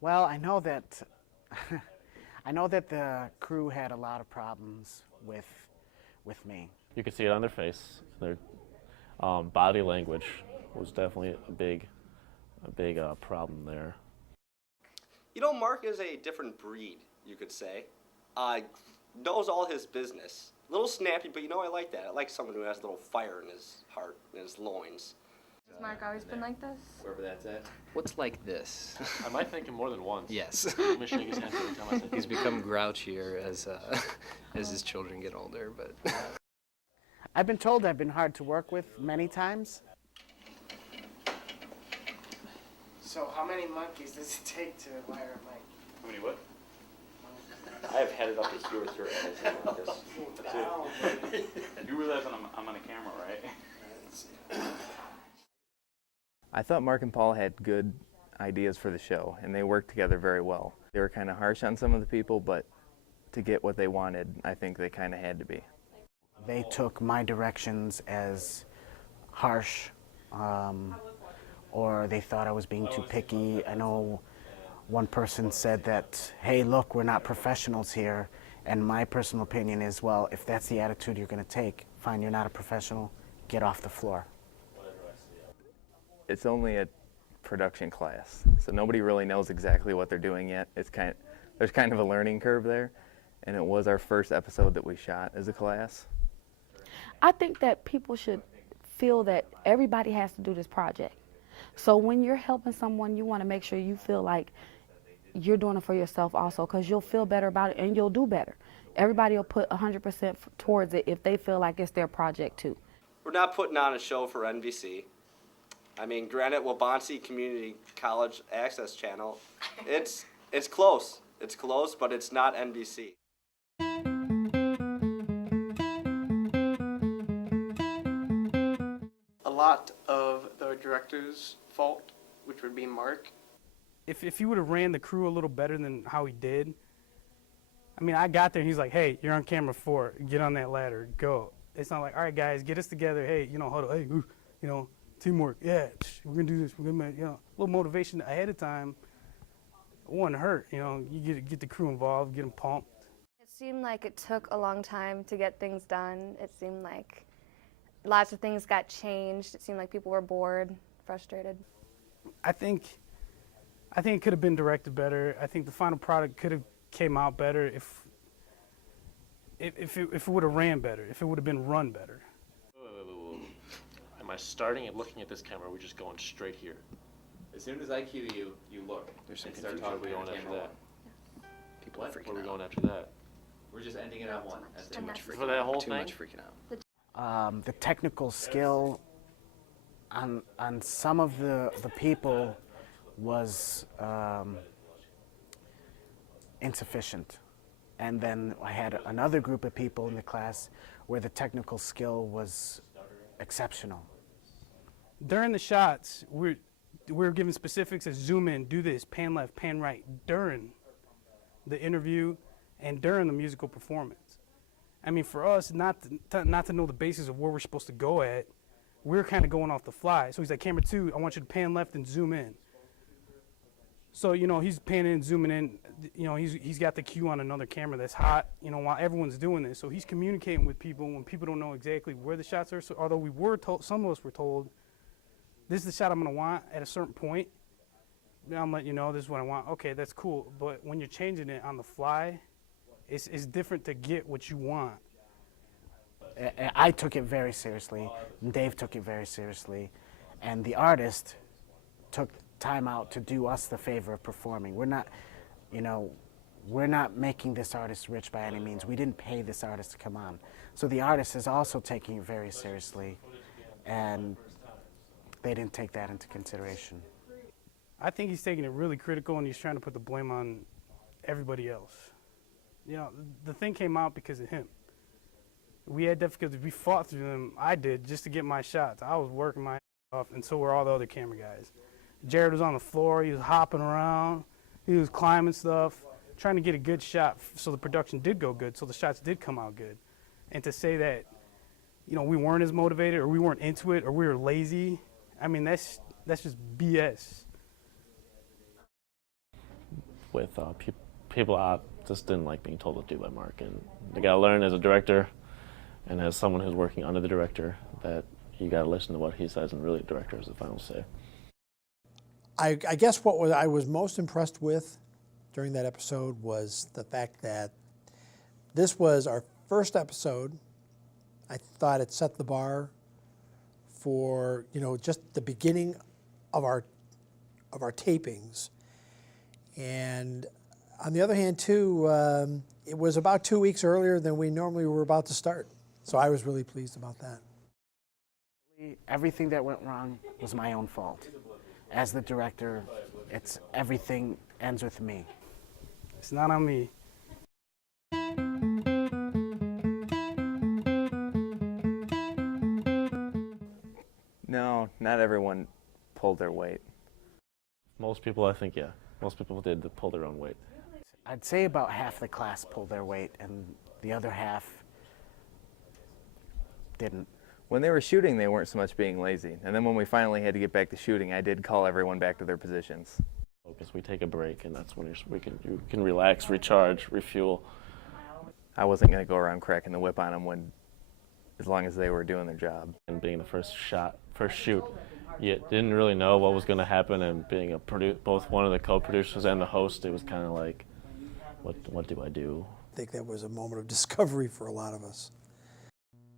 Well, I know that I know that the crew had a lot of problems with me. You could see it on their face. Their body language was definitely a big problem there. You know, Mark is a different breed, you could say. Knows all his business. A little snappy, but you know, I like that. I like someone who has a little fire in his heart, in his loins. Has Mark always been like this? Wherever that's at. What's like this? I might think him more than once. Yes. Let me shake his hand every time I say He's become grouchier as his children get older, but I've been told I've been hard to work with many times. So how many monkeys does it take to wire a mic? How many what? I have had it up to here with your attitude like this. That's it. You realize I'm on a camera, right? I thought Mark and Paul had good ideas for the show, and they worked together very well. They were kind of harsh on some of the people, but to get what they wanted, I think they kind of had to be. They took my directions as harsh, or they thought I was being too picky. I know one person said that, hey, look, we're not professionals here. And my personal opinion is, well, if that's the attitude you're going to take, fine, you're not a professional, get off the floor. It's only a production class, so nobody really knows exactly what they're doing yet. There's kind of a learning curve there, and it was our first episode that we shot as a class. I think that people should feel that everybody has to do this project. So when you're helping someone, you want to make sure you feel like you're doing it for yourself also, because you'll feel better about it and you'll do better. Everybody will put 100% towards it if they feel like it's their project too. We're not putting on a show for NBC. I mean, granted, Wabansie Community College Access Channel, it's close. It's close, but it's not NBC. A lot of the director's fault, which would be Mark. If he would have ran the crew a little better than how he did, I mean, I got there and he's like, hey, you're on camera 4, get on that ladder, go. It's not like, all right, guys, get us together, hey, huddle, hey, teamwork, yeah, we're gonna do this, we're gonna make, a little motivation ahead of time. It wouldn't hurt, you get the crew involved, get them pumped. It seemed like it took a long time to get things done. It seemed like lots of things got changed. It seemed like people were bored, frustrated. I think it could have been directed better. I think the final product could have came out better if it would have ran better, if it would have been run better. Whoa. Am I starting and looking at this camera, or are we just going straight here? As soon as I cue you, you look. there's some and start confusion. talking Where are we on going after camera that? one. People are What? freaking Where are we out. going after that? We're just ending it on one. That's Too it. much freaking For that out. whole Too thing? much freaking out. The technical skill on some of the people was insufficient. And then I had another group of people in the class where the technical skill was exceptional. During the shots, we're given specifics as zoom in, do this, pan left, pan right, during the interview and during the musical performance. I mean, for us, not to know the basis of where we're supposed to go at, we're kind of going off the fly. So he's like, camera 2, I want you to pan left and zoom in. So, he's panning and zooming in. He's got the cue on another camera that's hot, while everyone's doing this. So he's communicating with people when people don't know exactly where the shots are. So although we were told, some of us were told, this is the shot I'm going to want at a certain point. I'm letting you know this is what I want. Okay, that's cool. But when you're changing it on the fly, it's different to get what you want. I took it very seriously, and Dave took it very seriously, and the artist took time out to do us the favor of performing. We're not making this artist rich by any means. We didn't pay this artist to come on. So the artist is also taking it very seriously, and they didn't take that into consideration. I think he's taking it really critical, and he's trying to put the blame on everybody else. The thing came out because of him. We had difficulties. We fought through them. I did, just to get my shots. I was working my off, and so were all the other camera guys. Jared was on the floor. He was hopping around. He was climbing stuff, trying to get a good shot so the production did go good, so the shots did come out good. And to say that, we weren't as motivated, or we weren't into it, or we were lazy, I mean, that's just BS. with people I just didn't like being told what to do by Mark. And you got to learn as a director and as someone who's working under the director that you got to listen to what he says, and really the director has the final say. I guess I was most impressed with during that episode was the fact that this was our first episode. I thought it set the bar for, you know, just the beginning of our tapings. And on the other hand, too, it was about 2 weeks earlier than we normally were about to start. So I was really pleased about that. Everything that went wrong was my own fault. As the director, everything ends with me. It's not on me. No, not everyone pulled their weight. Most people, I think, yeah. Most people did pull their own weight. I'd say about half the class pulled their weight, and the other half didn't. When they were shooting, they weren't so much being lazy. And then when we finally had to get back to shooting, I did call everyone back to their positions. Because we take a break, and that's when you can relax, recharge, refuel. I wasn't going to go around cracking the whip on them as long as they were doing their job. And being the first shoot, you didn't really know what was going to happen, and being both one of the co-producers and the host, it was kind of like, what do I do? I think that was a moment of discovery for a lot of us.